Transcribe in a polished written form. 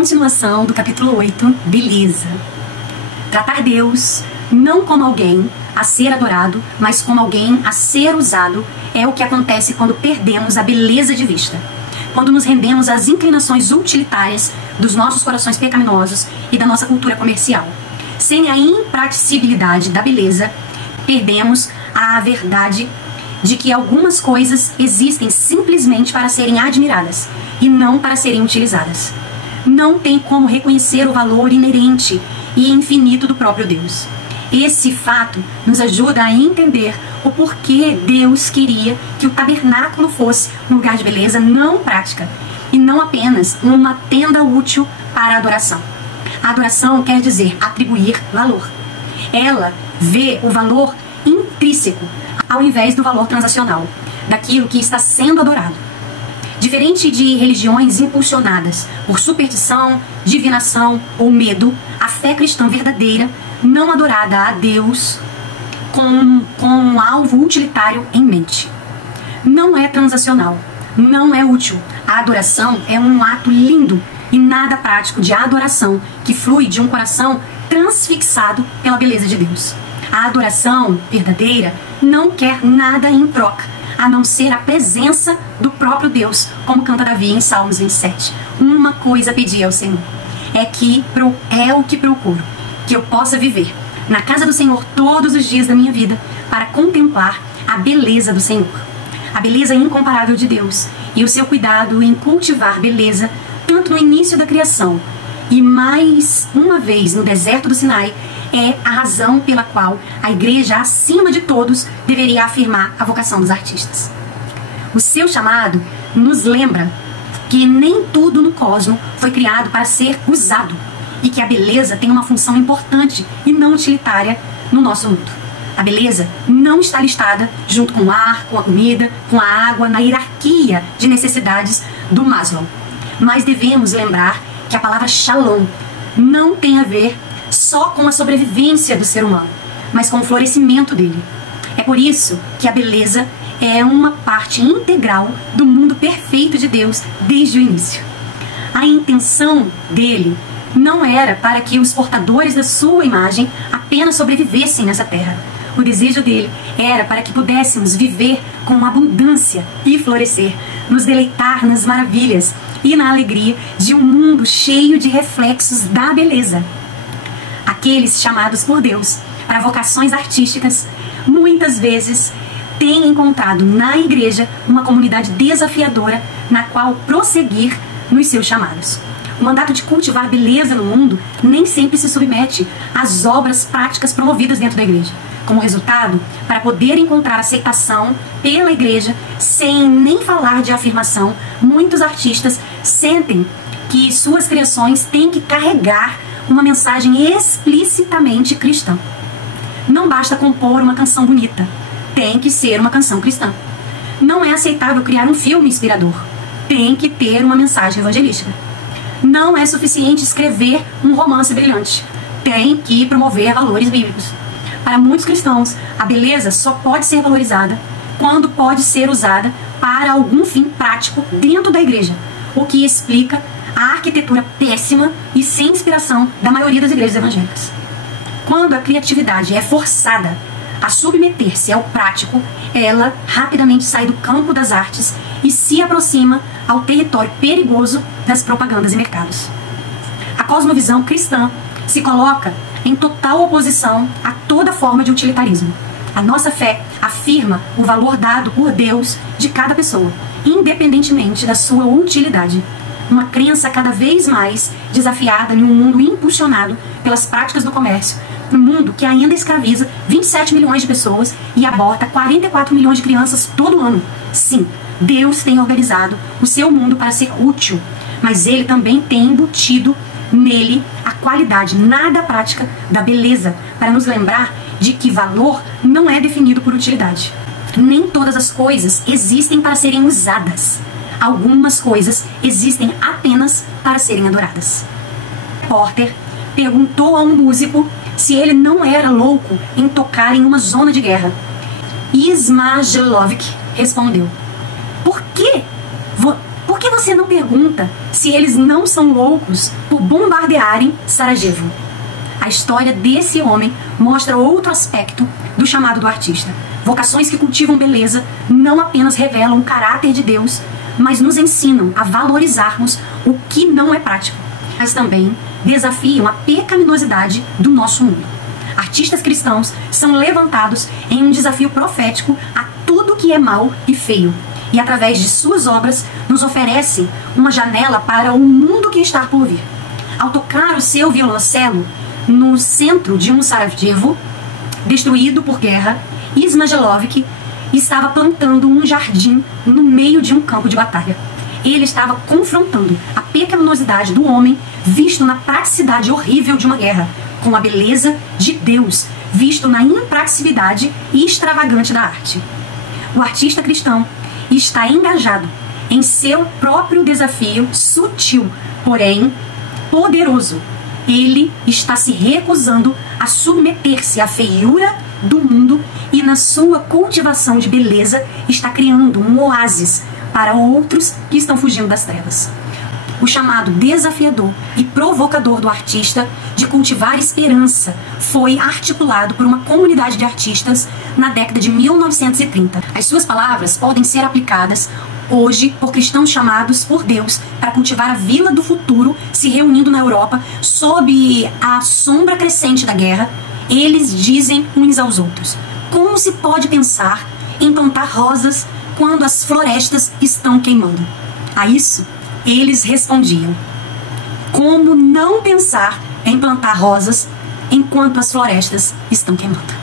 continuação do capítulo 8, beleza. Tratar Deus não como alguém a ser adorado, mas como alguém a ser usado, é o que acontece quando perdemos a beleza de vista. Quando nos rendemos às inclinações utilitárias dos nossos corações pecaminosos e da nossa cultura comercial. Sem a impraticabilidade da beleza, perdemos a verdade de que algumas coisas existem simplesmente para serem admiradas e não para serem utilizadas. Não tem como reconhecer o valor inerente e infinito do próprio Deus. Esse fato nos ajuda a entender o porquê Deus queria que o tabernáculo fosse um lugar de beleza não prática e não apenas uma tenda útil para a adoração. A adoração quer dizer atribuir valor. Ela vê o valor intrínseco ao invés do valor transacional, daquilo que está sendo adorado. Diferente de religiões impulsionadas por superstição, divinação ou medo, a fé cristã verdadeira, não adorada a Deus com um alvo utilitário em mente. Não é transacional, não é útil. A adoração é um ato lindo e nada prático de adoração que flui de um coração transfixado pela beleza de Deus. A adoração verdadeira não quer nada em troca, a não ser a presença do próprio Deus, como canta Davi em Salmos 27. Uma coisa pedi ao Senhor, é o que procuro, que eu possa viver na casa do Senhor todos os dias da minha vida, para contemplar a beleza do Senhor, a beleza incomparável de Deus e o seu cuidado em cultivar beleza, tanto no início da criação e mais uma vez no deserto do Sinai, é a razão pela qual a igreja, acima de todos, deveria afirmar a vocação dos artistas. O seu chamado nos lembra que nem tudo no cosmos foi criado para ser usado e que a beleza tem uma função importante e não utilitária no nosso mundo. A beleza não está listada junto com o ar, com a comida, com a água, na hierarquia de necessidades do Maslow. Mas devemos lembrar que a palavra shalom não tem a ver só com a sobrevivência do ser humano, mas com o florescimento dele. É por isso que a beleza é uma parte integral do mundo perfeito de Deus desde o início. A intenção dele não era para que os portadores da sua imagem apenas sobrevivessem nessa terra. O desejo dele era para que pudéssemos viver com abundância e florescer, nos deleitar nas maravilhas e na alegria de um mundo cheio de reflexos da beleza. Aqueles chamados por Deus para vocações artísticas, muitas vezes têm encontrado na igreja uma comunidade desafiadora na qual prosseguir nos seus chamados. O mandato de cultivar beleza no mundo nem sempre se submete às obras práticas promovidas dentro da igreja. Como resultado, para poder encontrar aceitação pela igreja, sem nem falar de afirmação, muitos artistas sentem que suas criações têm que carregar uma mensagem explicitamente cristã. Não basta compor uma canção bonita, tem que ser uma canção cristã. Não é aceitável criar um filme inspirador, tem que ter uma mensagem evangelística. Não é suficiente escrever um romance brilhante, tem que promover valores bíblicos. Para muitos cristãos, a beleza só pode ser valorizada quando pode ser usada para algum fim prático dentro da igreja, o que explica a arquitetura péssima e sem inspiração da maioria das igrejas evangélicas. Quando a criatividade é forçada a submeter-se ao prático, ela rapidamente sai do campo das artes e se aproxima ao território perigoso das propagandas e mercados. A cosmovisão cristã se coloca em total oposição a toda forma de utilitarismo. A nossa fé afirma o valor dado por Deus de cada pessoa, independentemente da sua utilidade. Uma crença cada vez mais desafiada em um mundo impulsionado pelas práticas do comércio, um mundo que ainda escraviza 27 milhões de pessoas e aborta 44 milhões de crianças todo ano. Sim, Deus tem organizado o seu mundo para ser útil, mas ele também tem embutido nele a qualidade nada prática da beleza, para nos lembrar de que valor não é definido por utilidade. Nem todas as coisas existem para serem usadas. Algumas coisas existem apenas para serem adoradas. Porter perguntou a um músico se ele não era louco em tocar em uma zona de guerra. Ismagelovic respondeu: Por que você não pergunta se eles não são loucos por bombardearem Sarajevo? A história desse homem mostra outro aspecto do chamado do artista. Vocações que cultivam beleza não apenas revelam o caráter de Deus, mas nos ensinam a valorizarmos o que não é prático, mas também desafiam a pecaminosidade do nosso mundo. Artistas cristãos são levantados em um desafio profético a tudo que é mal e feio, e através de suas obras nos oferece uma janela para o mundo que está por vir. Ao tocar o seu violoncelo no centro de um Sarajevo destruído por guerra, Ismagelovic estava plantando um jardim no meio de um campo de batalha. Ele estava confrontando a pecaminosidade do homem visto na praticidade horrível de uma guerra, com a beleza de Deus visto na impraxividade e extravagante da arte. O artista cristão está engajado em seu próprio desafio sutil, porém poderoso. Ele está se recusando a submeter-se à feiura do mundo e na sua cultivação de beleza está criando um oásis para outros que estão fugindo das trevas. O chamado desafiador e provocador do artista de cultivar esperança foi articulado por uma comunidade de artistas na década de 1930. As suas palavras podem ser aplicadas hoje por cristãos chamados por Deus para cultivar a vila do futuro, se reunindo na Europa sob a sombra crescente da guerra. Eles dizem uns aos outros: como se pode pensar em plantar rosas quando as florestas estão queimando? A isso, eles respondiam: como não pensar em plantar rosas enquanto as florestas estão queimando?